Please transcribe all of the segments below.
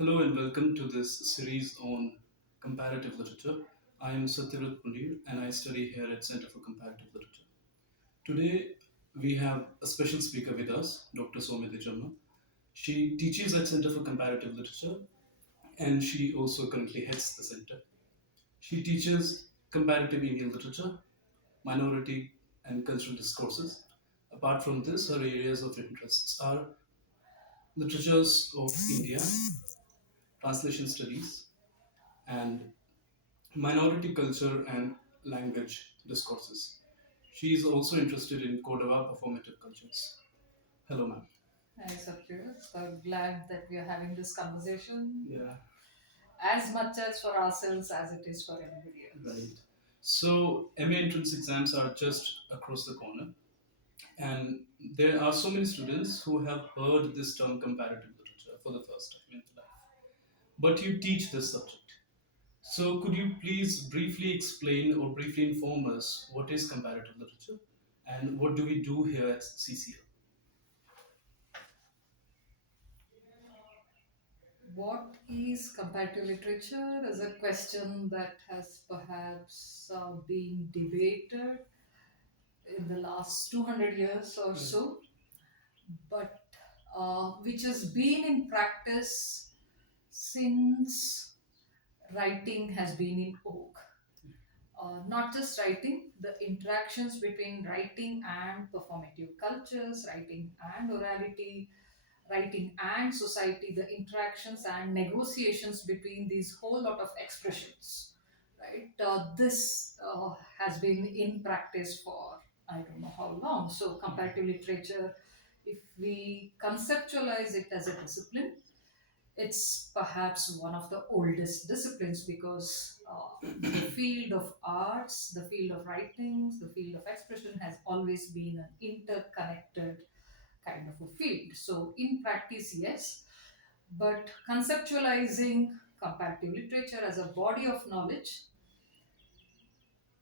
Hello and welcome to this series on comparative literature. I am Satyarat Pundir and I study here at Center for Comparative Literature. Today we have a special speaker with us, Dr. Sowmya Dechamma. She teaches at Center for Comparative Literature and she also currently heads the center. She teaches comparative Indian literature, minority and cultural discourses. Apart from this, her areas of interests are literatures of India, translation studies, and minority culture and language discourses. She is also interested in Kodava performative cultures. Hello, ma'am. Hi, Satya. So glad that we are having this conversation Yeah, as much as for ourselves as it is for anybody right. else. So, MA entrance exams are just across the corner, and there are so many students who have heard this term comparative literature for the first time in their life. But you teach this subject. So, could you please briefly explain or briefly inform us what is comparative literature and what do we do here at CCL? What is comparative literature is a question that has perhaps been debated in the last 200 years or so, but which has been in practice since writing has been in vogue. Not just writing, the interactions between writing and performative cultures, writing and orality, writing and society, the interactions and negotiations between these whole lot of expressions, right? This has been in practice for I don't know how long. So, comparative literature, if we conceptualize it as a discipline, it's perhaps one of the oldest disciplines because the field of arts, the field of writings, the field of expression has always been an interconnected kind of a field. So, in practice, yes, but conceptualizing comparative literature as a body of knowledge,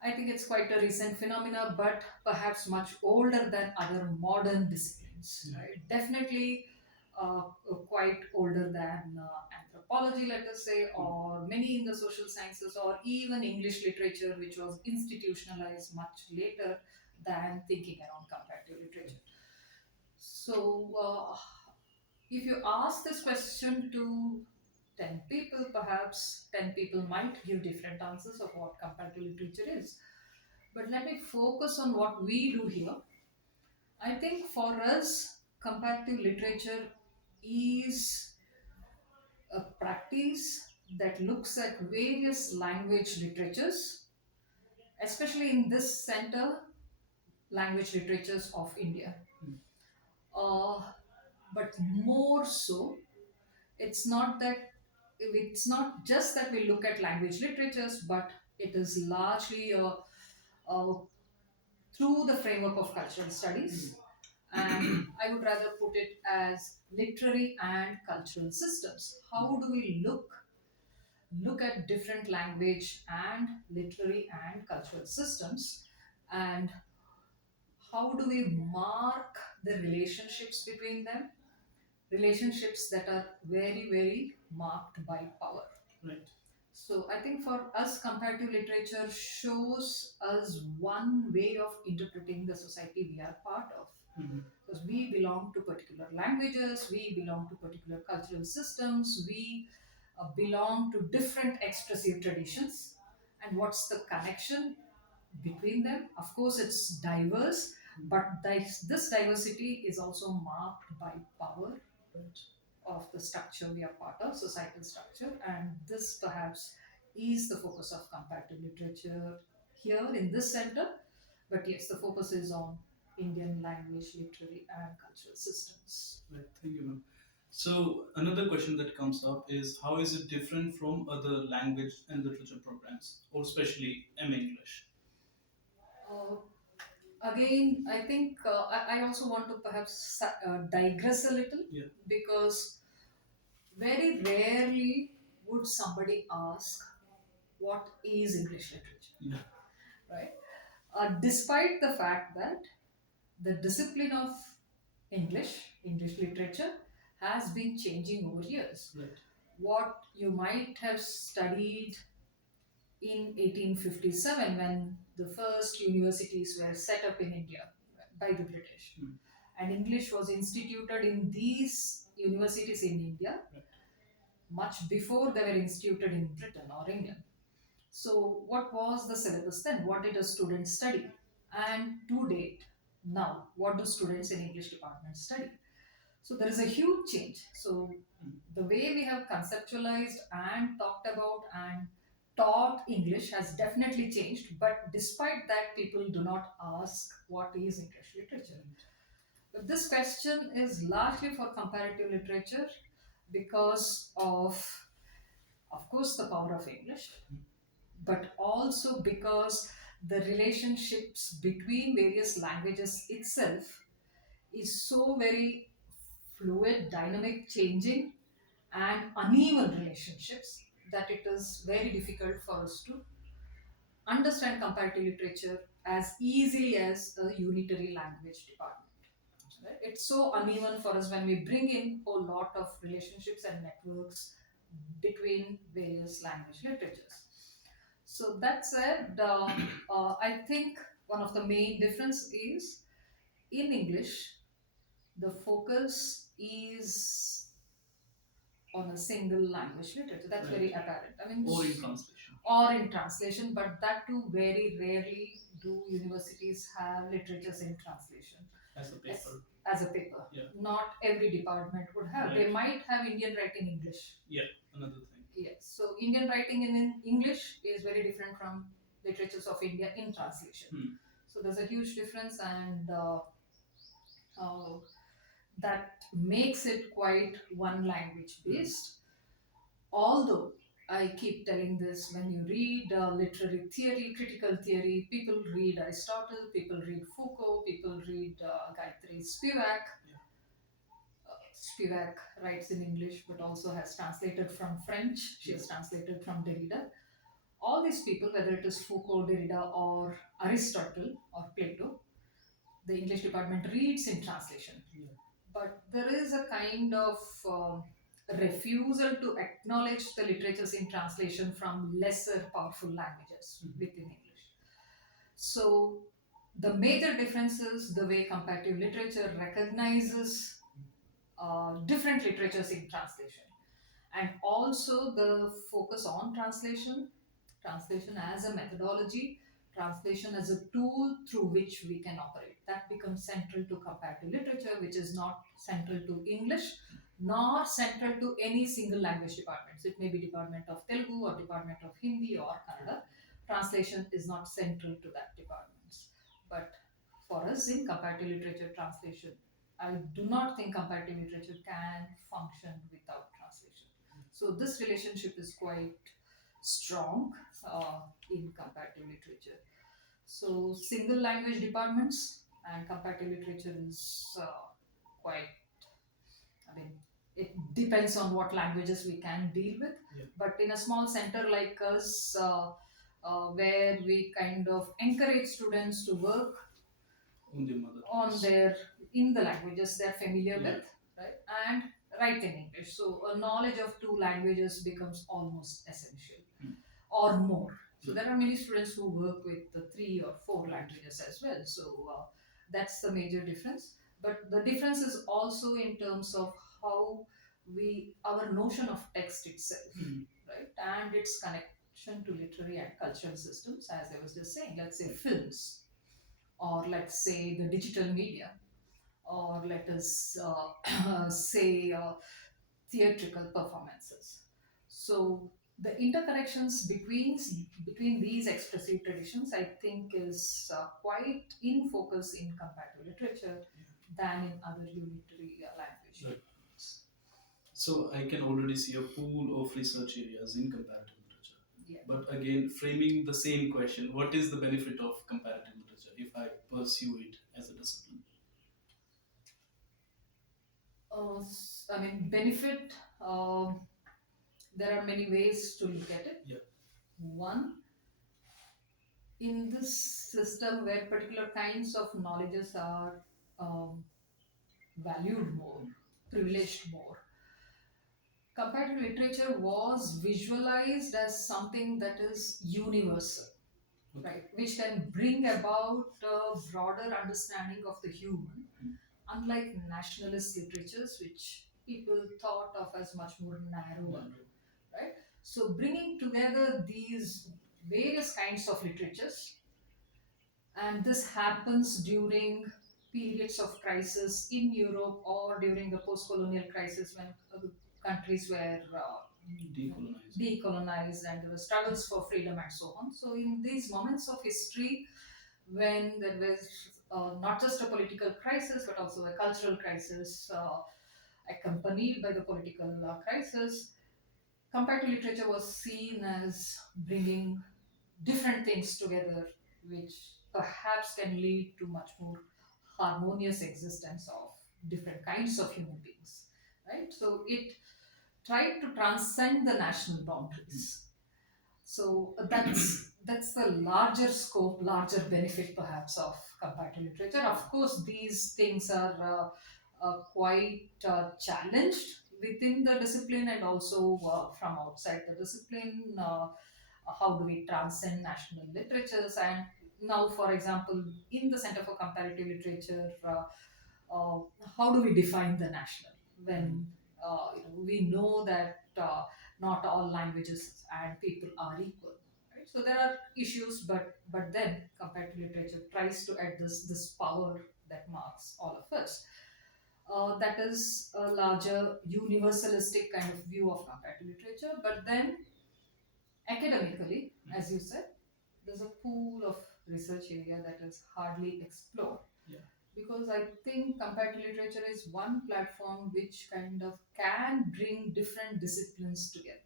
I think it's quite a recent phenomena, but perhaps much older than other modern disciplines. Right? Definitely quite older than anthropology, let us say, or many in the social sciences, or even English literature, which was institutionalized much later than thinking around comparative literature. So, if you ask this question to 10 people, perhaps 10 people might give different answers of what comparative literature is. But let me focus on what we do here. I think for us, comparative literature is a practice that looks at various language literatures, especially in this center, language literatures of India. Uh, but more so, it's not that it's not just that we look at language literatures, but it is largely a through the framework of cultural studies. And I would rather put it as literary and cultural systems. How do we look at different language and literary and cultural systems, and how do we mark the relationships between them, relationships that are very very marked by power. Right. So I think for us, comparative literature shows us one way of interpreting the society we are part of. Because we belong to particular languages, we belong to particular cultural systems, we belong to different expressive traditions. And what's the connection between them? Of course, it's diverse, but this diversity is also marked by power of the structure we are part of, societal structure, and this perhaps is the focus of comparative literature here in this center. But yes, the focus is on Indian language, literary, and cultural systems. Right, thank you, ma'am. So another question that comes up is how is it different from other language and literature programs, or especially M English? Uh, Again, I think I also want to perhaps digress a little, Yeah. because very rarely would somebody ask what is English literature, Yeah. right? Despite the fact that the discipline of English literature, has been changing over years. Right. what you might have studied in 1857 when the first universities were set up in India by the British. And English was instituted in these universities in India much before they were instituted in Britain or England. So, what was the syllabus then? What did a student study? And to date, now, what do students in English department study? So, there is a huge change. So, the way we have conceptualized and talked about and taught English has definitely changed. But despite that, people do not ask what is English literature. But this question is largely for comparative literature because of course, the power of English, but also because the relationships between various languages itself is so very fluid, dynamic, changing, and uneven relationships that it is very difficult for us to understand comparative literature as easily as a unitary language department. Right? It's so uneven for us when we bring in a lot of relationships and networks between various language literatures. So that said, I think one of the main difference is in English, the focus is on a single language literature. That's very apparent. I mean, Or in translation. or in translation, but that too very rarely do universities have literatures in translation As a paper. as a paper. Yeah. Not every department would have. They Right. might have Indian writing English. Yeah, another thing. Yes. So Indian writing in English is very different from literatures of India in translation. So there's a huge difference, and uh, that makes it quite one language based. Although I keep telling this, when you read literary theory, critical theory, people read Aristotle, people read Foucault, people read Gayatri Spivak. Spivak writes in English but also has translated from French. She has translated from Derrida. All these people, whether it is Foucault, Derrida, or Aristotle or Plato, the English department reads in translation. Yeah. But there is a kind of refusal to acknowledge the literatures in translation from lesser powerful languages within English. So the major difference is the way comparative literature recognizes different literatures in translation, and also the focus on translation as a methodology, translation as a tool through which we can operate. That becomes central to comparative literature, which is not central to English nor central to any single language departments. It may be Department of Telugu or Department of Hindi or Kannada. Translation is not central to that departments. But for us in comparative literature translation, I do not think comparative literature can function without translation. So this relationship is quite strong in comparative literature. So single language departments and comparative literature is quite, I mean, it depends on what languages we can deal with. Yeah. But in a small center like us, where we kind of encourage students to work On their mother on tongues. their in the languages they're familiar Yeah. with, right, and write in English. So a knowledge of two languages becomes almost essential, or more. So there are many students who work with the three or four languages as well. So that's the major difference. But the difference is also in terms of how we our notion of text itself, right, and its connection to literary and cultural systems. As I was just saying, let's say films, or let's say the digital media, or let us say theatrical performances. So the interconnections between these expressive traditions, I think, is quite in focus in comparative literature than in other unitary language. Right. So I can already see a pool of research areas in comparative literature. Yeah. But again, framing the same question, what is the benefit of comparative literature if I pursue it as a discipline? I mean, benefit. There are many ways to look at it. Yeah. One, in this system where particular kinds of knowledges are valued more, privileged more, comparative literature was visualized as something that is universal, Okay. right? Which can bring about a broader understanding of the human, unlike nationalist literatures, which people thought of as much more narrower, right? So, bringing together these various kinds of literatures, and this happens during periods of crisis in Europe or during the post-colonial crisis when countries were Decolonized. decolonized and there were struggles for freedom and so on. So, in these moments of history, when there was not just a political crisis but also a cultural crisis accompanied by the political crisis, comparative literature was seen as bringing different things together, which perhaps can lead to much more harmonious existence of different kinds of human beings. Right? So it tried to transcend the national boundaries. So that's the larger scope, larger benefit perhaps of comparative literature. Of course, these things are quite challenged within the discipline and also from outside the discipline. How do we transcend national literatures? And now, for example, in the Center for Comparative Literature, how do we define the national when we know that not all languages and people are equal, right? So there are issues, but then comparative literature tries to add this power that marks all of us. That is a larger universalistic kind of view of comparative literature. But then academically, as you said, there's a pool of research area that is hardly explored, because I think comparative literature is one platform which kind of can bring different disciplines together.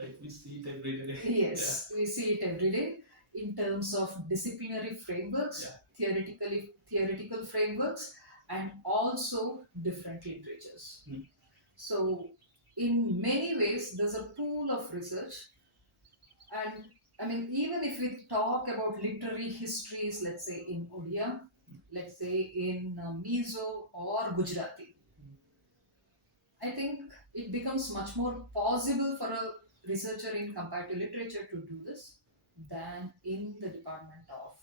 Right, we see it every day. Yes, we see it every day in terms of disciplinary frameworks, theoretical frameworks, and also different literatures. So, in many ways, there's a pool of research, and I mean, even if we talk about literary histories, let's say in Odia, let's say in Mizo or Gujarati, I think it becomes much more possible for a researcher in comparative literature to do this than in the department of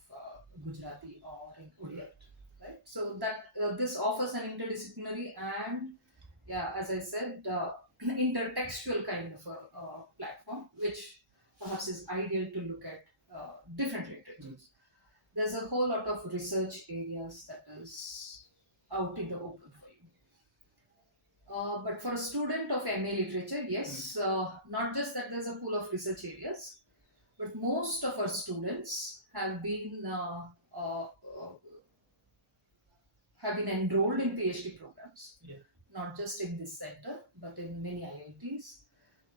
Gujarati or in Odia, right? So that this offers an interdisciplinary and, yeah, as I said, intertextual kind of a platform, which perhaps is ideal to look at different literatures. There's a whole lot of research areas that is out in the open for you. But for a student of MA literature, yes, not just that there's a pool of research areas, but most of our students have been enrolled in PhD programs, not just in this center, but in many IITs.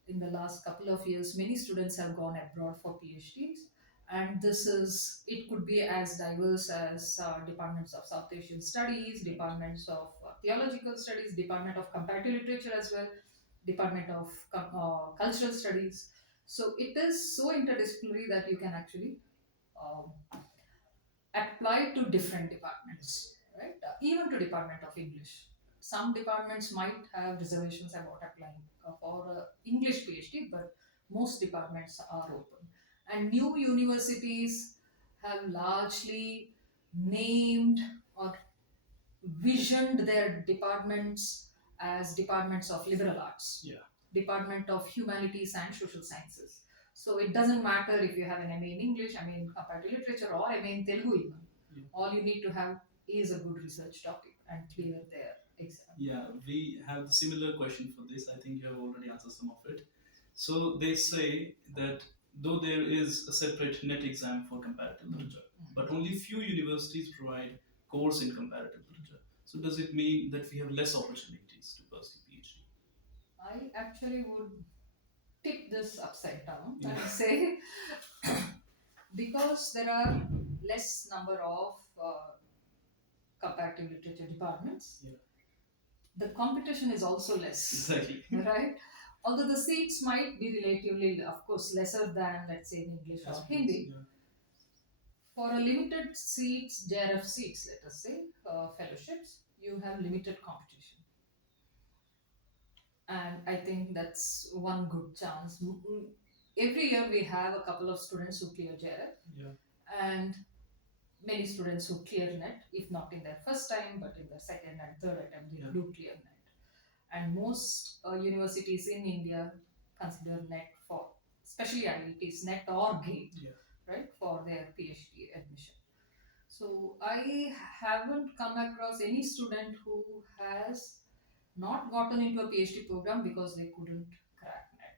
In the last couple of years, many students have gone abroad for PhDs, and it could be as diverse as departments of South Asian studies, departments of theological studies, department of comparative literature as well, department of cultural studies. So it is so interdisciplinary that you can actually um, apply to different departments, right? Even to Department of English. Some departments might have reservations about applying for a English PhD, but most departments are open. And new universities have largely named or visioned their departments as departments of liberal arts, department of humanities and social sciences. So it doesn't matter if you have an MA in English, MA in comparative literature, or MA in Telugu even. All you need to have is a good research topic and clear their exam. Yeah, we have the similar question for this. I think you have already answered some of it. So they say that though there is a separate net exam for comparative literature, but only few universities provide course in comparative literature. So does it mean that we have less opportunities to pursue PhD? I actually would tip this upside down and say because there are less number of comparative literature departments, the competition is also less. Exactly. Right? Although the seats might be relatively, of course, lesser than, let's say, in English or Hindi, for a limited seats, JRF seats, let us say, fellowships, you have limited competition. and I think that's one good chance. Every year we have a couple of students who clear JRF, Yeah. and many students who clear net, if not in their first time, but in their second and third attempt, they do clear net. And most universities in India consider net for, especially IITs, net or GATE, right, for their PhD admission. So I haven't come across any student who has not gotten into a PhD program because they couldn't crack net.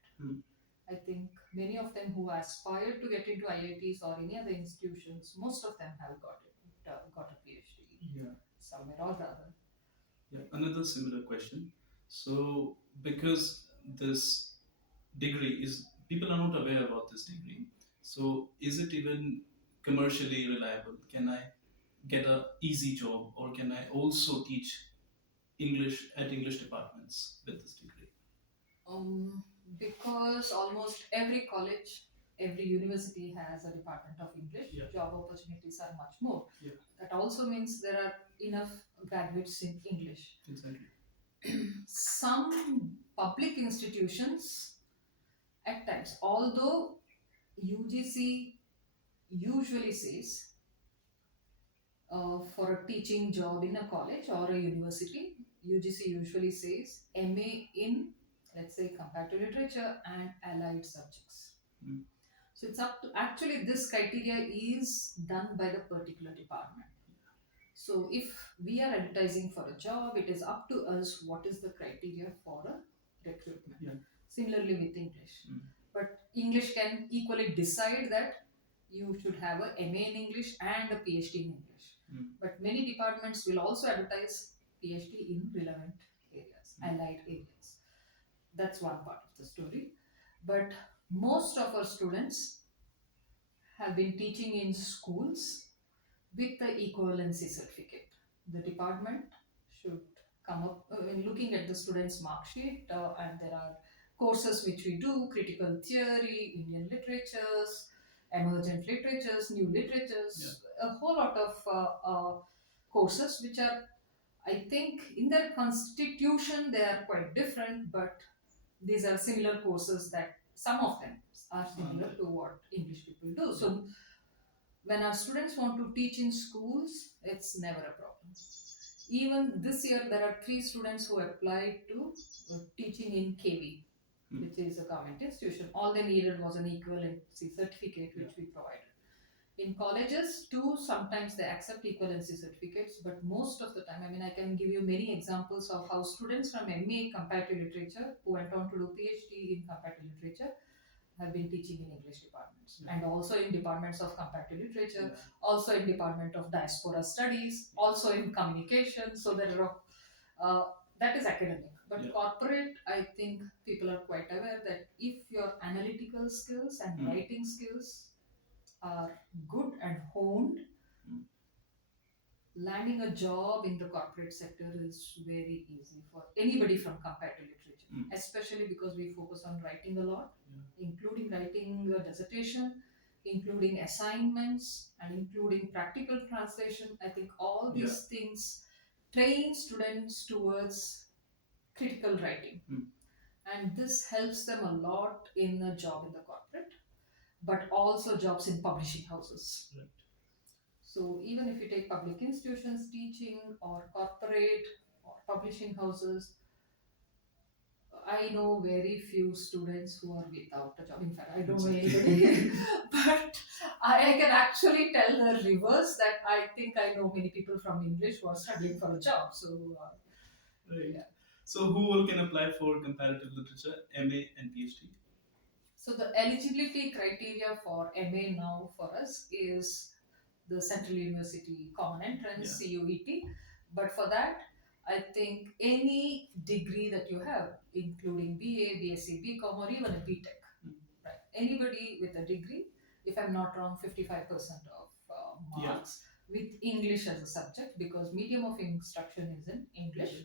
I think many of them who aspire to get into IITs or any other institutions, most of them have got a PhD, somewhere or the other. Yeah, another similar question. So, because this degree is, people are not aware about this degree. So, is it even commercially reliable? Can I get a easy job, or can I also teach English at English departments with this degree? Because almost every college, every university has a department of English, job opportunities are much more. That also means there are enough graduates in English. Exactly. Some public institutions, at times, although UGC usually says for a teaching job in a college or a university, UGC usually says MA in, let's say, comparative literature and allied subjects. So it's up to, actually, this criteria is done by the particular department. So if we are advertising for a job, it is up to us what is the criteria for a recruitment. Similarly with English. But English can equally decide that you should have a MA in English and a PhD in English. But many departments will also advertise PhD in relevant areas, allied areas. That's one part of the story. But most of our students have been teaching in schools with the equivalency certificate. The department should come up when looking at the student's mark sheet, and there are courses which we do: critical theory, Indian literatures, emergent literatures, new literatures, a whole lot of courses which are, I think, in their constitution they are quite different, but these are similar courses that some of them are similar to what English people do. So when our students want to teach in schools, it's never a problem. Even this year, there are 3 students who applied to teaching in KV, which is a government institution. All they needed was an equivalency certificate, which we provided. In colleges, too, sometimes they accept equivalency certificates, but most of the time, I mean, I can give you many examples of how students from MA comparative literature who went on to do PhD in comparative literature have been teaching in English departments, and also in departments of comparative literature, also in department of diaspora studies, also in communication. So there are that is academic, but corporate, I think people are quite aware that if your analytical skills and writing skills are good and honed, landing a job in the corporate sector is very easy for anybody from comparative literature, especially because we focus on writing a lot, including writing a dissertation, including assignments, and including practical translation. I think all these things train students towards critical writing. And this helps them a lot in a job in the corporate, but also jobs in publishing houses. Right. So even if you take public institutions teaching or corporate or publishing houses, I know very few students who are without a job. In fact, I don't know anybody. But I can actually tell the reverse, that I think I know many people from English who are struggling for a job. So, Right. Yeah. So, who all can apply for comparative literature, MA and PhD? So the eligibility criteria for MA now for us is the Central University Common Entrance, CUET. But for that, I think any degree that you have, including BA, BSc, BCom, or even a BTech, right? Anybody with a degree, if I'm not wrong, 55% of marks with English as a subject, because medium of instruction is in English.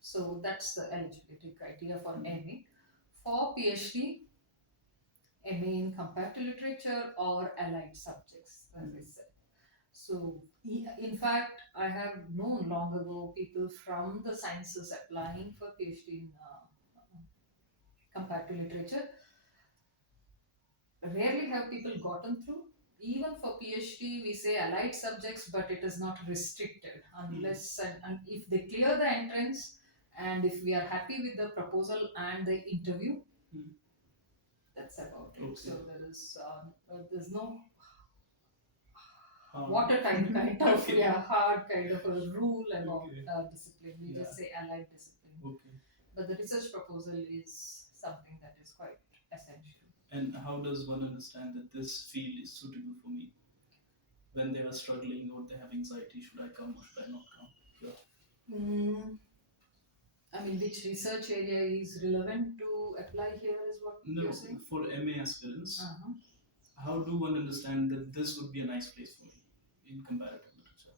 So that's the eligibility criteria for MA. For PhD, MA in comparative literature or allied subjects, as I said. So, in fact, I have known long ago people from the sciences applying for PhD in comparative literature, rarely have people gotten through. Even for PhD, we say allied subjects, but it is not restricted unless and if they clear the entrance and if we are happy with the proposal and the interview, that's about it. Okay. So there's no Hard. watertight kind of Okay. hard kind of a rule about Okay. discipline. We Yeah. just say allied discipline. Okay. But the research proposal is something that is quite essential. And how does one understand that this field is suitable for me? When they are struggling or they have anxiety, should I come or should I not come? Yeah. I mean, which research area is relevant to apply here is what No, you're saying? for MA aspirants, Uh-huh. how do one understand that this would be a nice place for me in comparative literature?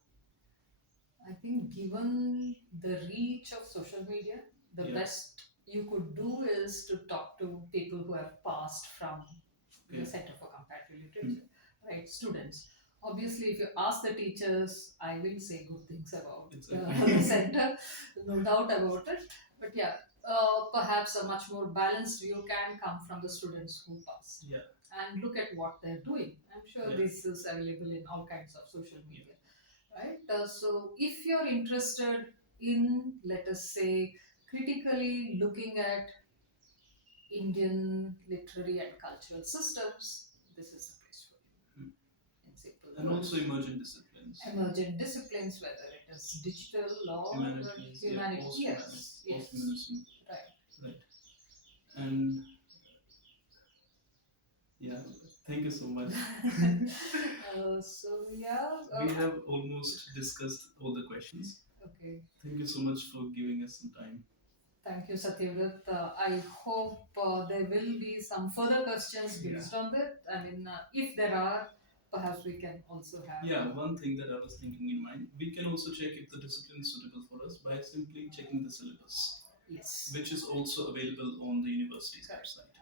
I think given the reach of social media, the Yeah. best you could do is to talk to people who have passed from the Okay. Center for Comparative Literature, right? Students. Obviously, if you ask the teachers, I will say good things about Exactly. the center, no doubt about it. But yeah, perhaps a much more balanced view can come from the students who passed. Yeah. And look at what they're doing. I'm sure Yeah. this is available in all kinds of social media, right? So if you're interested in, let us say, critically looking at Indian literary and cultural systems, this is the place for you. In simple And words. also emergent disciplines. Emergent disciplines, whether it is digital or Humanities. humanities. Yeah, Yes, yes. post-humanism. Right. Right. And yeah, thank you so much. So yeah. We have almost discussed all the questions. Okay. Thank you so much for giving us some time. Thank you, Satyavrat. I hope there will be some further questions based on that. I mean, if there are, perhaps we can also have. Yeah, one thing that I was thinking in mind, we can also check if the discipline is suitable for us by simply checking the syllabus. Yes. Which is also available on the university's website.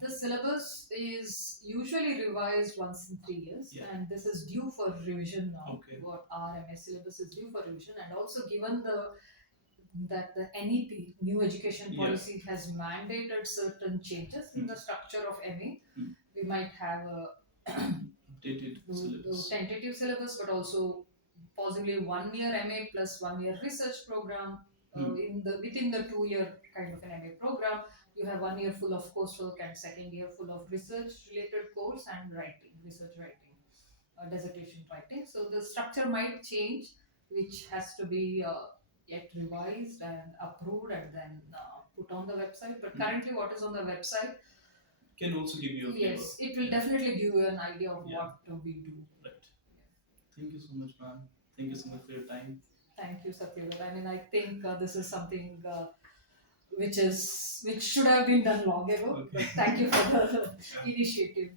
The syllabus is usually revised once in 3 years, and this is due for revision now. Okay. What our MS syllabus is due for revision, and also given that the NEP, New Education Policy, has mandated certain changes in the structure of MA, we might have a updated syllabus. Tentative syllabus, but also possibly 1 year MA plus 1 year research program. Within the 2 year kind of an MA program, you have 1 year full of coursework and second year full of research related course and research writing, dissertation writing. So the structure might change, which has to be yet revised and approved and then put on the website. But currently, what is on the website can also give you a flavor. Yes, it will definitely give you an idea of what we do. Right. Thank you so much, ma'am. Thank you so much for your time. Thank you, Satyavrat. I mean, I think this is something which should have been done long ago. Okay. But thank you for the initiative.